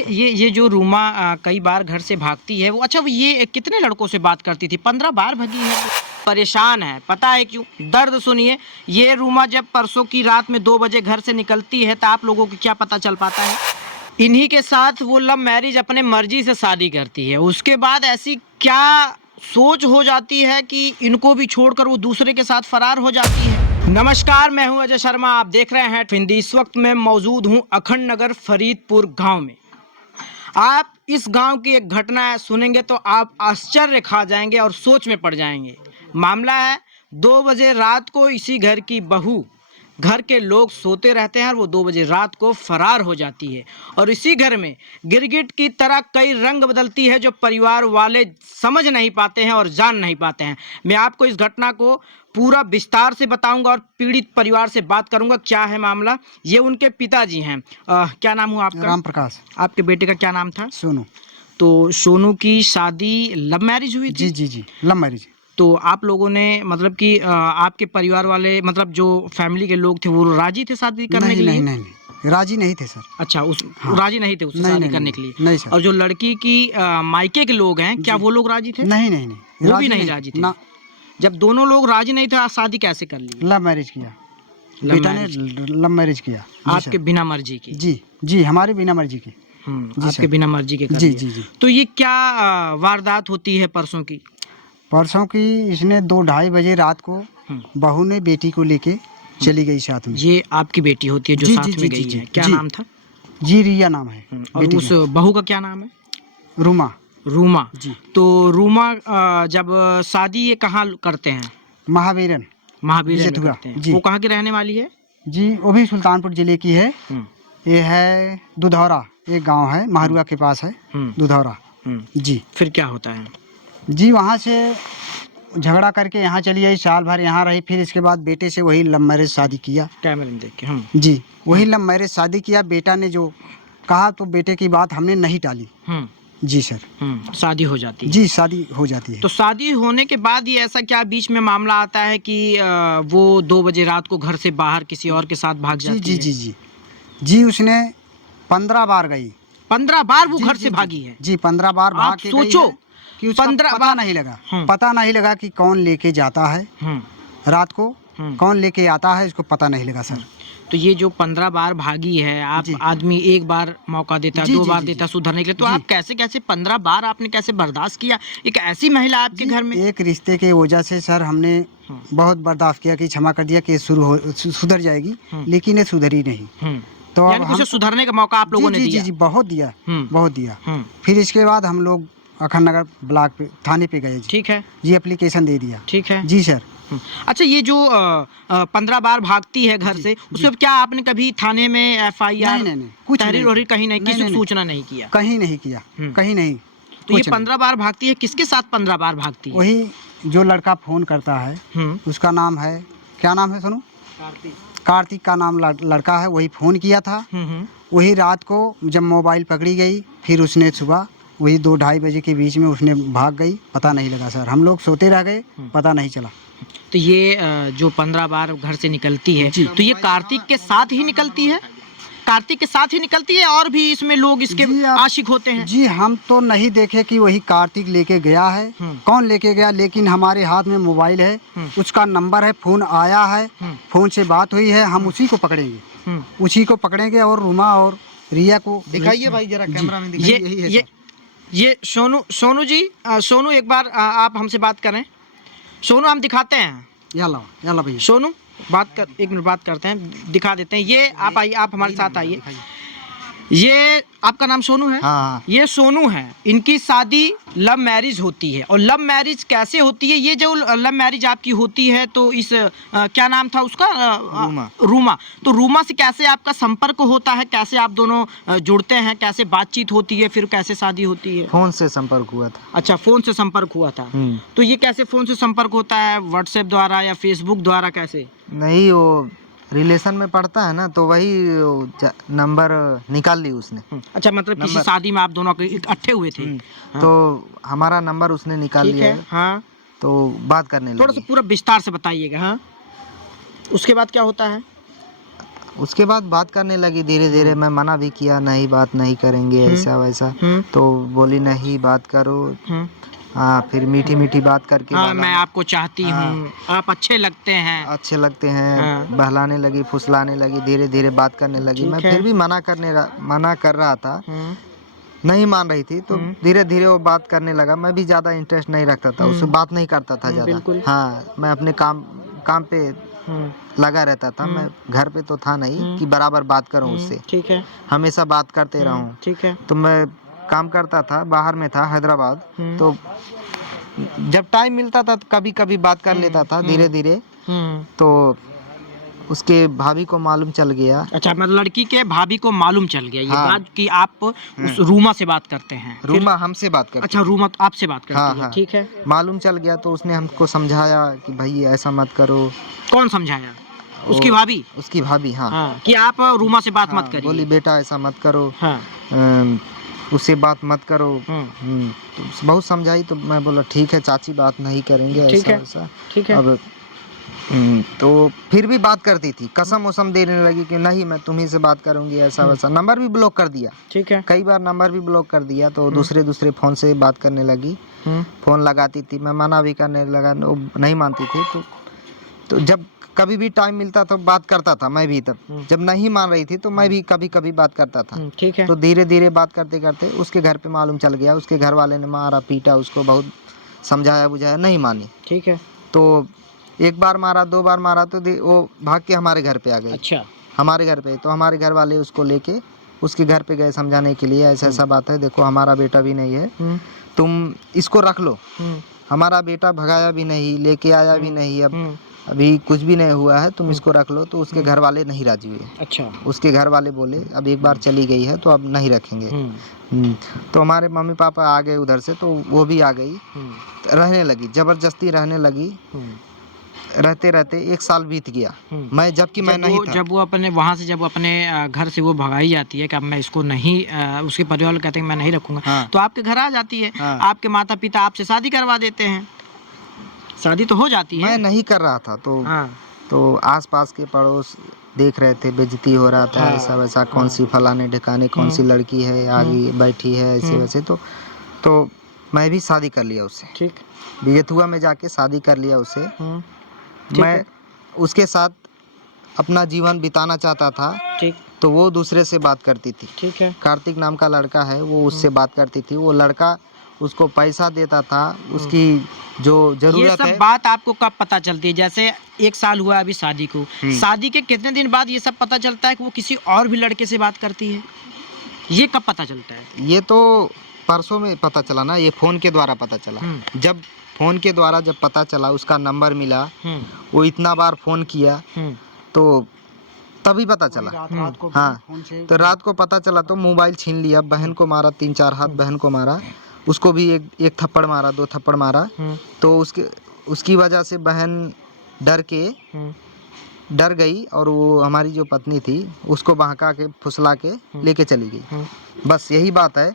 ये जो रूमा कई बार घर से भागती है वो, अच्छा वो ये कितने लड़कों से बात करती थी? 15 बार भगी है। परेशान है, पता है क्यों? दर्द सुनिए। ये रूमा जब परसों की रात में 2 बजे घर से निकलती है तो आप लोगों को क्या पता चल पाता है? इन्हीं के साथ वो लव मैरिज अपने मर्जी से शादी करती है। उसके बाद ऐसी क्या सोच हो जाती है कि इनको भी छोड़कर वो दूसरे के साथ फरार हो जाती है। नमस्कार, मैं हूं अजय शर्मा, आप देख रहे हैं हिंदी। इस वक्त मैं मौजूद हूं अखंड नगर फरीदपुर गांव में। आप इस गांव की एक घटना सुनेंगे तो आप आश्चर्य खा जाएंगे और सोच में पड़ जाएंगे। मामला है 2 बजे रात को इसी घर की बहू, घर के लोग सोते रहते हैं और वो 2 बजे रात को फरार हो जाती है और इसी घर में गिरगिट की तरह कई रंग बदलती है जो परिवार वाले समझ नहीं पाते हैं और जान नहीं पाते हैं। मैं आपको इस घटना को पूरा विस्तार से बताऊंगा और पीड़ित परिवार से बात करूंगा क्या है मामला। ये उनके पिताजी हैं। क्या नाम हुआ आपका? राम प्रकाश। आपके बेटे का क्या नाम था? सोनू। तो सोनू की शादी लव मैरिज हुई थी? जी लव मैरिज। तो आप लोगों ने मतलब कि आपके परिवार वाले, मतलब जो फैमिली के लोग थे, वो राजी थे शादी करने के लिए? नहीं, राजी नहीं थे सर। अच्छा, हाँ। राजी नहीं थे उससे शादी करने के लिए? नहीं सर। और जो लड़की की मायके के लोग हैं, क्या वो लोग राजी थे? नहीं, वो भी नहीं राजी थे? ना। जब दोनों लोग राजी नहीं थे, आप शादी कैसे कर ली? लव मैरिज किया। बेटा ने लव मैरिज किया। आपके बिना मर्जी की? जी हमारे बिना मर्जी की। आपके बिना मर्जी के कर लिया। जी। तो ये क्या वारदात होती है परसों की? परसों की इसने 2-2:30 बजे रात को बहू ने बेटी को लेके चली गई साथ में। ये आपकी बेटी होती है जो साथ में गई है? क्या नाम था? जी रिया नाम है। और उस बहू का क्या नाम है? रूमा जी। तो रूमा जब शादी ये कहाँ करते हैं? महावीरन में करते हैं। वो कहाँ की रहने वाली है? जी वो भी सुल्तानपुर जिले की है। ये है दुधौरा, एक गांव है महरुआ के पास है, दुधौरा। जी। फिर क्या होता है? जी वहाँ से झगड़ा करके यहाँ चली आई, साल भर यहाँ रही। फिर इसके बाद बेटे से वही लव मैरिज शादी किया। कैमरे में देख के। जी वही लव मैरिज शादी किया। बेटा ने जो कहा तो बेटे की बात हमने नहीं टाली। जी सर। शादी हो जाती है? जी शादी हो जाती है। तो शादी होने के बाद ये ऐसा क्या बीच में मामला आता है कि वो 2 बजे रात को घर से बाहर किसी और के साथ भाग जाती है? जी उसने 15 बार गई। 15 बार वो घर से भागी है? जी 15 बार भाग के सोचो कि उसका 15 पता नहीं लगा कि कौन लेके जाता है रात को, कौन लेके आता है, इसको पता नहीं लगा सर। तो ये जो 15 बार भागी है, आप आदमी एक बार मौका देता, 2 बार देता सुधरने के लिए, तो आप कैसे 15 बार आपने कैसे बर्दाश्त किया एक ऐसी महिला आपके घर में? एक रिश्ते के वजह से सर हमने बहुत बर्दाश्त किया कि क्षमा कर दिया कि सुधर जाएगी, लेकिन ये सुधरी नहीं। तो यानी उसे सुधरने का मौका आप लोगों ने दिया? जी बहुत दिया। फिर इसके बाद हम लोग अखंड नगर ब्लॉक पे, थाने पे गए। ठीक है जी, एप्लीकेशन दे दिया। ठीक है जी सर। अच्छा, ये जो 15 बार भागती है घर से, उसमें क्या आपने कभी थाने में FIR कुछ तहरीर कहीं नहीं, किसी को सूचना नहीं किया? कहीं नहीं किया, कहीं नहीं। तो ये 15 बार भागती है, किसके साथ 15 बार भागती है? वही जो लड़का फोन करता है, उसका नाम है, क्या नाम है सोनू? कार्तिक का नाम लड़का है, वही फोन किया था। वही रात को जब मोबाइल पकड़ी गई, फिर उसने सुबह वही 2-2:30 बजे के बीच में उसने भाग गई। पता नहीं लगा सर, हम लोग सोते रह गए, पता नहीं चला। तो ये जो 15 बार घर से निकलती है, तो ये कार्तिक के साथ ही निकलती है? कार्तिक के साथ ही निकलती है और भी इसमें लोग इसके आशिक होते हैं? जी हम तो नहीं देखे कि वही कार्तिक लेके गया है, कौन लेके गया, लेकिन हमारे हाथ में मोबाइल है, उसका नंबर है, फोन आया है, फोन से बात हुई है, हम उसी को पकड़ेंगे और रूमा और रिया को दिखाइए भाई जरा कैमरा में दिखाइए। ये सोनू जी, सोनू एक बार आप हमसे बात करें। सोनू हम दिखाते हैं। याला भैया। सोनू एक मिनट बात करते हैं, दिखा देते हैं। ये आप आइए, आप हमारे साथ आइए। ये आपका नाम सोनू है? हाँ। ये सोनू है, इनकी शादी लव मैरिज होती है। और लव मैरिज कैसे होती है? ये जो लव मैरिज आपकी होती है तो इस क्या नाम था उसका? रूमा। तो रूमा से कैसे आपका संपर्क होता है, कैसे आप दोनों जुड़ते हैं, कैसे बातचीत होती है, फिर कैसे शादी होती है? फोन से संपर्क हुआ था। अच्छा, फोन से संपर्क हुआ था। तो ये कैसे फोन से संपर्क होता है? व्हाट्सएप द्वारा या फेसबुक द्वारा, कैसे? नहीं, वो रिलेशन में पड़ता है ना, तो वही नंबर निकाल ली उसने। अच्छा, मतलब किसी शादी में आप दोनों इकट्ठे हुए थे? हाँ। तो हमारा नंबर उसने निकाल लिया है। हाँ। तो बात करने लगे। थोड़ा सा पूरा विस्तार से बताइएगा। हाँ, उसके बाद क्या होता है? उसके बाद बात करने लगी धीरे धीरे। मैं मना भी किया, नहीं बात नहीं करेंगे ऐसा वैसा। तो बोली नहीं बात करो। हाँ, फिर मीठी मीठी बात करके हाँ, मैं आपको चाहती हूँ, आप अच्छे लगते हैं। अच्छे लगते हैं, हाँ। बहलाने लगी, फुसलाने लगी, धीरे धीरे बात करने लगी। मैं ठीक है। फिर भी मना कर रहा था, नहीं मान रही थी। तो धीरे धीरे वो बात करने लगा। मैं भी ज़्यादा इंटरेस्ट नहीं रखता था, उससे बात नहीं करता था ज़्यादा। बिल्कुल। हाँ, मैं अपने काम पे लगा रहता था। मैं घर पे तो था नहीं कि बराबर बात करूं उससे, ठीक है। हमेशा बात करते रहूं। ठीक है। तो मैं काम करता था, बाहर में था हैदराबाद। तो जब टाइम मिलता था तो कभी कभी बात कर लेता था धीरे धीरे। तो उसके भाभी को मालूम चल गया। अच्छा, मतलब लड़की के भाभी को मालूम चल गया ये हाँ। बात कि आप उस रूमा से बात करते हैं। फिर- रूमा हमसे बात करती अच्छा, थी। रूमा तो आपसे बात करती हाँ है। हाँ, ठीक है। मालूम चल गया तो उसने हमको समझाया कि भाई ऐसा मत करो। कौन समझाया? वो- उसकी भाभी? उसकी भाभी, हाँ। हाँ, कि आप रूमा से बात हाँ, मत करिए। बोली बेटा ऐसा मत करो, हाँ। उससे बात मत करो। तो बहुत समझाई। तो मैं बोला ठीक है चाची, बात नहीं करेंगे ठीक ऐसा है। वैसा। ठीक है। अब तो फिर भी बात करती थी, कसम वसम देने लगी कि नहीं मैं तुम्ही से बात करूंगी ऐसा वैसा। नंबर भी ब्लॉक कर दिया, ठीक है। कई बार नंबर भी ब्लॉक कर दिया। तो दूसरे फ़ोन से बात करने लगी। फ़ोन लगाती थी, मैं मना भी करने लगा, वो नहीं मानती थी। तो जब कभी भी टाइम मिलता तो बात करता था मैं भी। तब जब नहीं मान रही थी तो मैं भी कभी कभी बात करता था। ठीक है। तो धीरे धीरे बात करते करते उसके घर पे मालूम चल गया। उसके घर वाले ने मारा पीटा उसको, बहुत समझाया बुझाया, नहीं मानी। ठीक है। तो एक बार मारा, दो बार मारा, तो वो भाग के हमारे घर पे आ गई। अच्छा। हमारे घर पे, तो हमारे घर वाले उसको लेके उसके घर पे गए समझाने के लिए, ऐसा ऐसा बात है, देखो हमारा बेटा भी नहीं है, तुम इसको रख लो। हमारा बेटा भगाया भी नहीं, लेके आया भी नहीं, अब अभी कुछ भी नहीं हुआ है, तुम इसको रख लो। तो उसके घर वाले नहीं राजी हुए। अच्छा। उसके घर वाले बोले अब एक बार चली गई है तो अब नहीं रखेंगे। तो हमारे मम्मी पापा आ गए उधर से, तो वो भी आ गई, रहने लगी, ज़बरदस्ती रहने लगी। रहते रहते 1 साल बीत गया। जबकि मैं नहीं था। जब वो अपने वहाँ से जब अपने घर से वो भगाई जाती है कि अब मैं इसको नहीं, उसके परिवार वाले कहते हैं कि मैं नहीं रखूंगा। हाँ। तो आपके घर आ जाती है। हाँ। आपके माता पिता आपसे शादी करवा देते हैं, शादी तो हो जाती है। मैं नहीं कर रहा था। तो आसपास के पड़ोस देख रहे थे, बेइज्जती हो रहा था, ऐसा वैसा, कौन सी फलाने ठिकाने कौन सी लड़की है आगे बैठी है ऐसे वैसे। तो मैं भी शादी कर लिया उससे। ठीक। बेथुआ में जाके शादी कर लिया उससे। ठीक मैं है। उसके साथ अपना जीवन बिताना चाहता था। ठीक। तो वो दूसरे से बात करती थी। ठीक है। कार्तिक नाम का लड़का है, वो उससे बात करती थी। वो लड़का उसको पैसा देता था, उसकी जो ये जरूरत सब है। बात आपको कब पता चलती है? जैसे 1 साल हुआ अभी शादी को, शादी के कितने दिन बाद ये सब पता चलता है कि वो किसी और भी लड़के से बात करती है? ये कब पता चलता है? ये तो परसों में पता चला ना, ये फ़ोन के द्वारा पता चला। जब फ़ोन के द्वारा जब पता चला, उसका नंबर मिला, वो इतना बार फ़ोन किया, तो तभी पता चला। रात को हाँ, फोन से तो रात को पता चला तो मोबाइल छीन लिया, बहन को मारा, 3-4 हाथ बहन को मारा, उसको भी एक थप्पड़ मारा, 2 थप्पड़ मारा। तो उसकी वजह से बहन डर गई, और वो हमारी जो पत्नी थी उसको बहका के फुसला के लेके चली गई। बस यही बात है।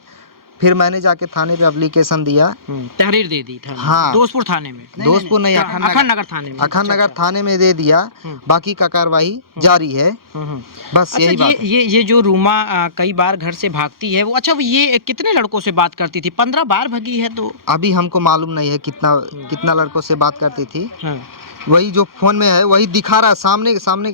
फिर मैंने जाके थाने पे एप्लीकेशन दिया। तहरीर दे दी था? हाँ। दोस्तपुर थाने में? दोस्तपुर नहीं, अखंड नगर थाने में? अखंड थाने में दे दिया। बाकी का कार्रवाई जारी है। बस अच्छा, यही बात है। ये जो रूमा कई बार घर से भागती है, वो अच्छा ये कितने लड़कों से बात करती थी? 15 बार भगी है तो? अभी हमको मालूम नहीं है कितना लड़कों से बात करती थी। हाँ। वही जो फोन में है वही दिखा रहा है, सामने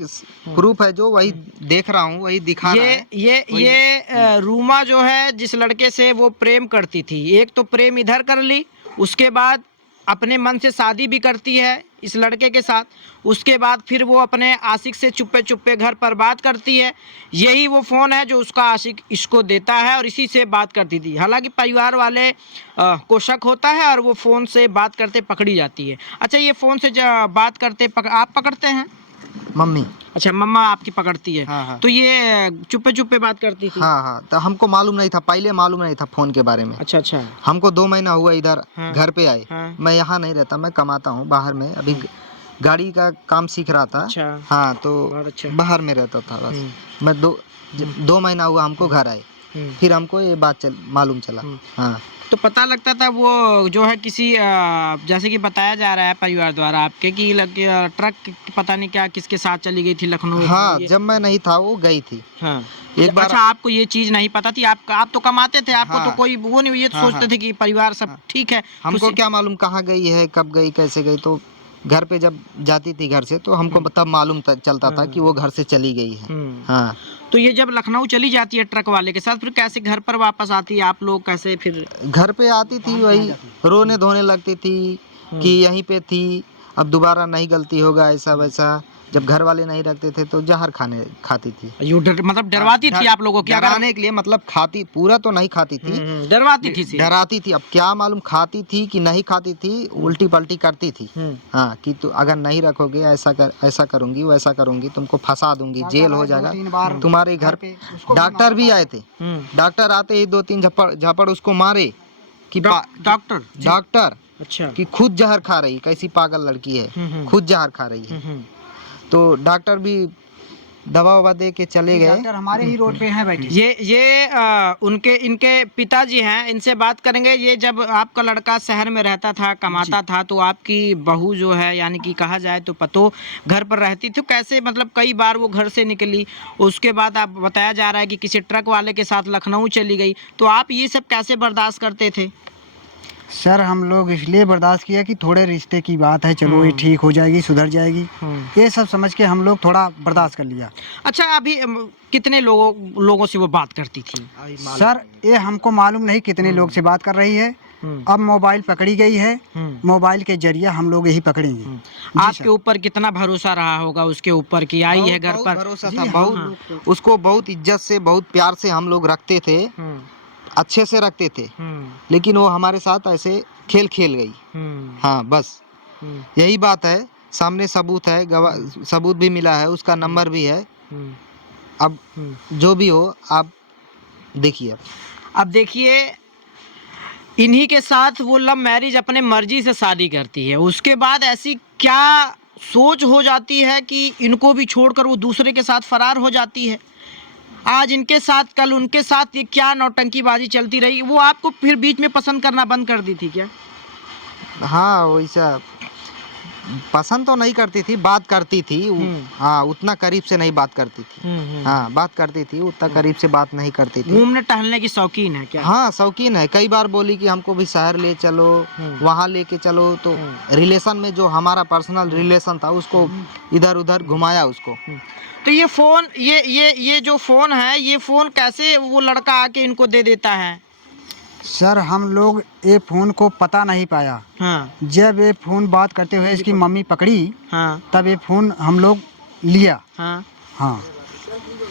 प्रूफ है, जो वही देख रहा हूँ, वही दिखा रहा है। ये रूमा जो है जिस लड़के से वो प्रेम करती थी, एक तो प्रेम इधर कर ली, उसके बाद अपने मन से शादी भी करती है इस लड़के के साथ, उसके बाद फिर वो अपने आशिक से चुप्पे चुप्पे घर पर बात करती है। यही वो फ़ोन है जो उसका आशिक इसको देता है और इसी से बात करती थी। हालांकि परिवार वाले को शक होता है और वो फ़ोन से बात करते पकड़ी जाती है। अच्छा, ये फ़ोन से बात करते आप पकड़ते हैं? मम्मी। अच्छा, मम्मा आपकी पकड़ती है। हाँ, हाँ। तो ये चुप्पे चुप्पे बात करती थी? हाँ, तो हमको मालूम नहीं था, पहले मालूम नहीं था फ़ोन के बारे में। अच्छा। हमको 2 महीना हुआ इधर। हाँ। घर पे आए। हाँ। मैं यहाँ नहीं रहता, मैं कमाता हूँ बाहर में, अभी गाड़ी का काम सीख रहा था। अच्छा। हाँ, तो बहुत अच्छा। बाहर में रहता था बस। मैं 2 महीना हुआ हमको घर आए, फिर हमको ये बात मालूम चला। हाँ। तो पता लगता था वो जो है किसी जैसे कि बताया जा रहा है परिवार द्वारा आपके कि ट्रक पता नहीं क्या किसके साथ चली गई थी लखनऊ। हाँ, जब मैं नहीं था वो गई थी। हाँ एक बार। अच्छा, आपको ये चीज नहीं पता थी? आप तो कमाते थे, आपको तो हाँ। कोई वो नहीं, ये तो हाँ, सोचते हाँ। थे कि परिवार सब ठीक है। हमको क्या मालूम कहाँ गई है, कब गई, कैसे गई। तो घर पे जब जाती थी घर से तो हमको तब मालूम चलता था कि वो घर से चली गई है। हाँ। तो ये जब लखनऊ चली जाती है ट्रक वाले के साथ, फिर कैसे घर पर वापस आती है? आप लोग कैसे फिर? घर पे आती थी वही रोने धोने लगती थी कि यहीं पे थी, अब दोबारा नहीं गलती होगा, ऐसा वैसा। जब घर वाले नहीं रखते थे तो जहर खाती थी। मतलब डरवाती थी आप लोगों की? डराने के लिए, मतलब खाती, पूरा तो नहीं खाती थी, डरवाती थी सिर्फ। डराती थी। अब क्या मालूम खाती थी कि नहीं खाती थी, उल्टी पलटी करती थी। हाँ, कि तू अगर नहीं रखोगे ऐसा करूंगी, वैसा करूंगी, तुमको फंसा दूंगी, जेल हो जाएगा। तुम्हारे घर पे डॉक्टर भी आए थे। डॉक्टर आते ही 2-3 झापड़ उसको मारे कि डॉक्टर अच्छा कि खुद जहर खा रही, कैसी पागल लड़की है, खुद जहर खा रही है। तो डॉक्टर भी दवा ववा दे के चले गए। डॉक्टर हमारे ही रोड पे हैं बैठे। उनके इनके पिताजी हैं, इनसे बात करेंगे। ये जब आपका लड़का शहर में रहता था, कमाता था, तो आपकी बहू जो है, यानी कि कहा जाए तो पतो, घर पर रहती थी। कैसे, मतलब कई बार वो घर से निकली, उसके बाद आप बताया जा रहा है कि किसी ट्रक वाले के साथ लखनऊ चली गई, तो आप ये सब कैसे बर्दाश्त करते थे? सर हम लोग इसलिए बर्दाश्त किया कि थोड़े रिश्ते की बात है, चलो ये ठीक हो जाएगी, सुधर जाएगी, ये सब समझ के हम लोग थोड़ा बर्दाश्त कर लिया। अच्छा, अभी कितने लोगों से वो बात करती थी? सर ये हमको मालूम नहीं कितने लोग से बात कर रही है। अब मोबाइल पकड़ी गई है, मोबाइल के जरिए हम लोग यही पकड़ेंगे। आपके ऊपर कितना भरोसा रहा होगा उसके ऊपर कि आई है घर पर? भरोसा था बहुत। उसको बहुत इज्जत से, बहुत प्यार से हम लोग रखते थे, अच्छे से रखते थे। लेकिन वो हमारे साथ ऐसे खेल गई। हाँ, बस यही बात है। सामने सबूत है, सबूत भी मिला है, उसका नंबर भी है। अब जो भी हो आप देखिए। अब देखिए, इन्हीं के साथ वो लव मैरिज अपने मर्जी से शादी करती है, उसके बाद ऐसी क्या सोच हो जाती है कि इनको भी छोड़कर वो दूसरे के साथ फरार हो जाती है। आज इनके साथ, कल उनके साथ, ये क्या नौटंकीबाजी चलती रही। वो आपको फिर बीच में पसंद करना बंद कर दी थी क्या? हाँ, वैसा पसंद तो नहीं करती थी, बात करती थी। हाँ, उतना करीब से नहीं बात करती थी। हाँ, बात करती थी, उतना करीब से बात नहीं करती थी। घूमने टहलने की शौकीन है क्या? हाँ, शौकीन है। कई बार बोली कि हमको भी शहर ले चलो, वहाँ लेके चलो। तो रिलेशन में जो हमारा पर्सनल रिलेशन था, उसको इधर उधर घुमाया उसको। तो ये फोन, ये जो फोन है, ये फोन कैसे वो लड़का आके इनको दे देता है? सर हम लोग ये फ़ोन को पता नहीं पाया। हाँ। जब ये फ़ोन बात करते हुए इसकी मम्मी पकड़ी, हाँ। तब ये फ़ोन हम लोग लिया। हाँ। हाँ,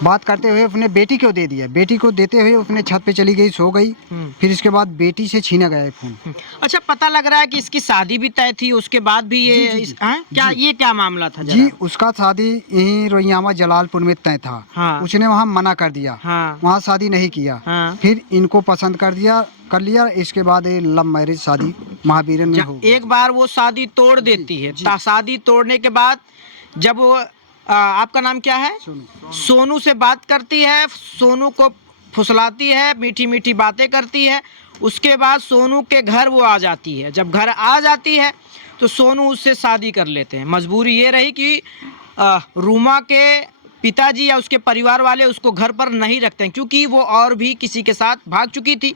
बात करते हुए उसने बेटी को दे दिया। बेटी को देते हुए उसने छत पे चली गई, सो गई। फिर इसके बाद बेटी से छीना गया ये फ़ोन। अच्छा, पता लग रहा है कि इसकी शादी भी तय थी, उसके बाद भी ये क्या मामला था? जी, उसका शादी यहीं रोहियामा जलालपुर में तय था। हाँ। उसने वहाँ मना कर दिया। हाँ। वहाँ शादी नहीं किया। हाँ। फिर इनको पसंद कर लिया। इसके बाद ये लव मैरिज शादी महावीरन में हो। एक बार वो शादी तोड़ देती है। शादी तोड़ने के बाद जब वो आपका नाम क्या है? सोनू से बात करती है, सोनू को फुसलाती है, मीठी मीठी बातें करती है। उसके बाद सोनू के घर वो आ जाती है। जब घर आ जाती है तो सोनू उससे शादी कर लेते हैं। मजबूरी ये रही कि रूमा के पिताजी या उसके परिवार वाले उसको घर पर नहीं रखते हैं, क्योंकि वो और भी किसी के साथ भाग चुकी थी।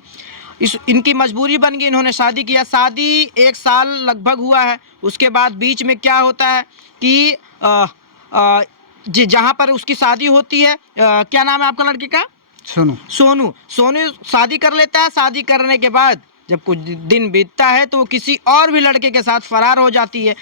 इनकी मजबूरी बन गई, इन्होंने शादी किया। शादी 1 साल लगभग हुआ है। उसके बाद बीच में क्या होता है कि जहाँ पर उसकी शादी होती है, क्या नाम है आपका लड़के का? सोनू शादी कर लेता है। शादी करने के बाद जब कुछ दिन बीतता है तो वो किसी और भी लड़के के साथ फरार हो जाती है।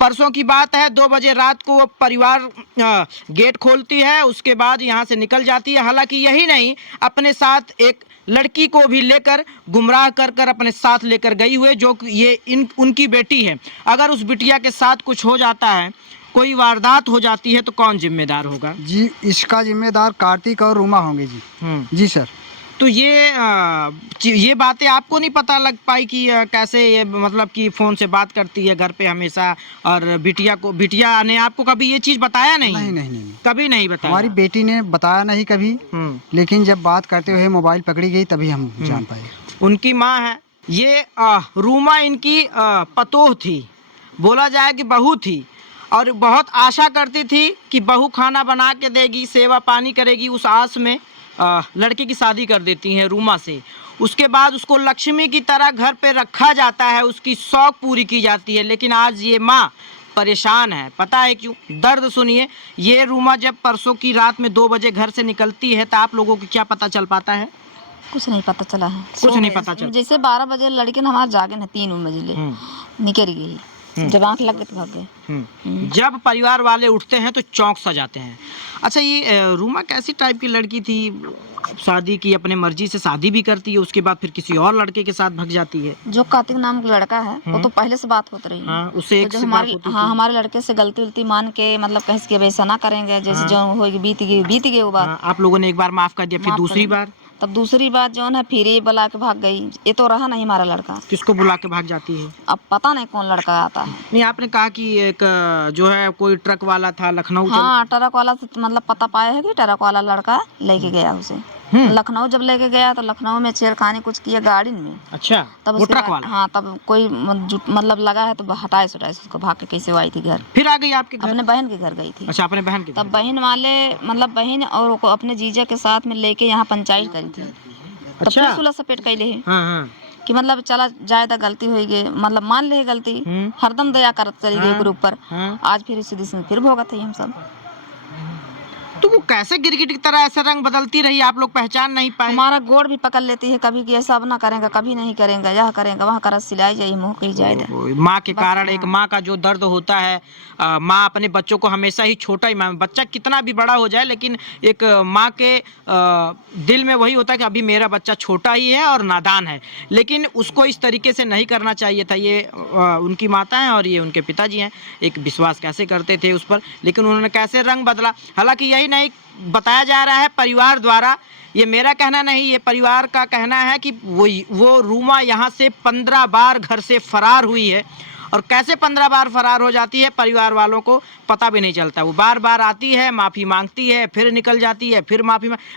परसों की बात है, 2 बजे रात को वो परिवार गेट खोलती है, उसके बाद यहाँ से निकल जाती है। हालांकि यही नहीं, अपने साथ एक लड़की को भी लेकर गुमराह कर अपने साथ लेकर गई हुई, जो ये उनकी बेटी है। अगर उस बिटिया के साथ कुछ हो जाता है, कोई वारदात हो जाती है, तो कौन जिम्मेदार होगा? जी, इसका जिम्मेदार कार्तिक और रूमा होंगे जी। जी सर। तो ये बातें आपको नहीं पता लग पाई कि कैसे ये, मतलब कि फ़ोन से बात करती है घर पे हमेशा, और बिटिया ने आपको कभी ये चीज़ बताया नहीं? नहीं, कभी नहीं बताया। हमारी बेटी ने बताया नहीं कभी। लेकिन जब बात करते हुए मोबाइल पकड़ी गई तभी हम जान पाए। उनकी माँ है, ये रूमा इनकी पतोह थी, बोला जाए कि बहू थी, और बहुत आशा करती थी कि बहू खाना बना के देगी, सेवा पानी करेगी। उस आस में लड़के की शादी कर देती हैं रूमा से। उसके बाद उसको लक्ष्मी की तरह घर पे रखा जाता है, उसकी शौक पूरी की जाती है। लेकिन आज ये माँ परेशान है, पता है क्यों? दर्द सुनिए। ये रूमा जब परसों की रात में 2 बजे घर से निकलती है तो आप लोगों को क्या पता चल पाता है? कुछ नहीं पता चला है। कुछ नहीं पता चला। जैसे 12 बजे लड़के ना हमारे जागे ना 3 मंजिले निकल गई, जब आँख लग गई तो भाग गए। जब परिवार वाले उठते हैं तो चौंक सा जाते हैं। अच्छा, ये रूमा कैसी टाइप की लड़की थी? शादी की, अपने मर्जी से शादी भी करती है, उसके बाद फिर किसी और लड़के के साथ भाग जाती है। जो कार्तिक नाम का लड़का है वो तो पहले से बात होती रही है। हाँ, उससे एक तो से जब बात होती थी। हमारे लड़के से गलती उलती मान के मतलब कहीं से वैसा ना करेंगे, जैसे जो होगी बीत गई वो बात। हाँ, आप लोगों ने एक बार माफ कर दिया, फिर माफ कर दूसरी दिया। बार तब दूसरी बात जो है फिर ये बुला के भाग गई। ये तो रहा नहीं हमारा लड़का। किसको बुला के भाग जाती है? अब पता नहीं कौन लड़का आता है। नहीं, आपने कहा कि एक जो है कोई ट्रक वाला था लखनऊ। हाँ, ट्रक वाला से मतलब पता पाया है कि ट्रक वाला लड़का लेके गया उसे लखनऊ। जब लेके गया तो लखनऊ में छेड़खानी कुछ किया गाड़ी में। अच्छा, तब वो उसके ट्रक बाद वाला। हाँ, तब कोई मतलब लगा है तो हटाए सुटाए उसको, भाग के कैसे वो आई थी घर। फिर आ गई आपके घर? अपने बहन के घर गई थी। अच्छा, अपने बहन के तब बहन वाले मतलब बहन और को अपने जीजा के साथ में लेके यहाँ पंचायत करी थी। तब अच्छा। फिर सुलह सपेट कैले है हाँ हाँ। कि मतलब चला जाए तो गलती हो गई, मतलब मान ले गलती। हरदम दया करत चली गई ग्रुप पर। आज फिर इसी दिशा में फिर भोगत है हम सब। तो वो कैसे गिरगिट की तरह ऐसा रंग बदलती रही, आप लोग पहचान नहीं पाए? हमारा गोड़ भी पकड़ लेती है कभी कि ऐसा अब ना करेंगे, कभी नहीं करेंगे, यह करेंगे वहाँ कर सिलाई जाए मुँह कही जाए। माँ के कारण, एक माँ का जो दर्द होता है, माँ अपने बच्चों को हमेशा ही छोटा ही बच्चा कितना भी बड़ा हो जाए, लेकिन एक माँ के दिल में वही होता है कि अभी मेरा बच्चा छोटा ही है और नादान है। लेकिन उसको इस तरीके से नहीं करना चाहिए था। ये उनकी माता हैं और ये उनके पिताजी हैं। एक विश्वास कैसे करते थे उस पर, लेकिन उन्होंने कैसे रंग बदला। हालांकि यही नहीं बताया जा रहा है परिवार द्वारा, ये मेरा कहना नहीं, ये परिवार का कहना है कि वो रूमा यहाँ से 15 बार घर से फरार हुई है। और कैसे 15 बार फरार हो जाती है परिवार वालों को पता भी नहीं चलता। वो बार बार आती है, माफ़ी मांगती है, फिर निकल जाती है, फिर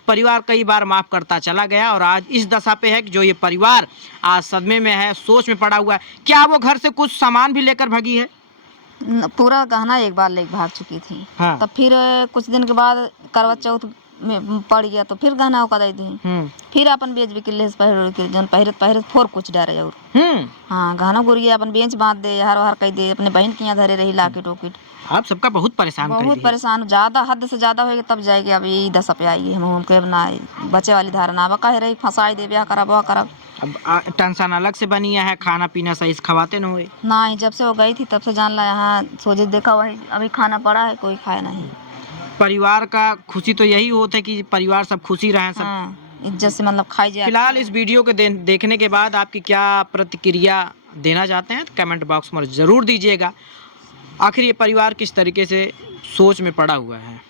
परिवार कई बार माफ़ करता चला गया और आज इस दशा पे है कि जो ये परिवार आज सदमे में है, सोच में पड़ा हुआ है। क्या वो घर से कुछ सामान भी लेकर भागी है? पूरा गहना एक बार लेके भाग चुकी थी। हाँ। तब फिर कुछ दिन के बाद करवा चौथ में पड़ गया तो फिर गहना उका दी थी। फिर अपन बेच भी किले जन पहिरत फोर कुछ डरे और हाँ, गहना गुड़िया अपन बेंच बांध दे, हर हर कह दे, अपने बहन के यहाँ धरे रही लाके टोकिट। आप सबका बहुत परेशान कर बहुत दिए। परेशान, ज्यादा हद से ज्यादा होगी तब जाएगी। अब यही दशा पे आएगी। हम के ना बच्चे वाली धारणा अब कह रही फंसाई दे, ब्याह करब वह करब। अब टेंशन अलग से बनी है, खाना पीना सही से खवाते न हुए। नहीं, जब से वो गई थी तब से जान ला यहाँ सोचे देखा वही अभी खाना पड़ा है, कोई खाया नहीं। परिवार का खुशी तो यही होता है कि परिवार सब खुशी रहें, सब हाँ, इज्जत से मतलब खाई जाए। फिलहाल इस वीडियो को देखने के बाद आपकी क्या प्रतिक्रिया देना चाहते हैं कमेंट बॉक्स में ज़रूर दीजिएगा। आखिर ये परिवार किस तरीके से सोच में पड़ा हुआ है।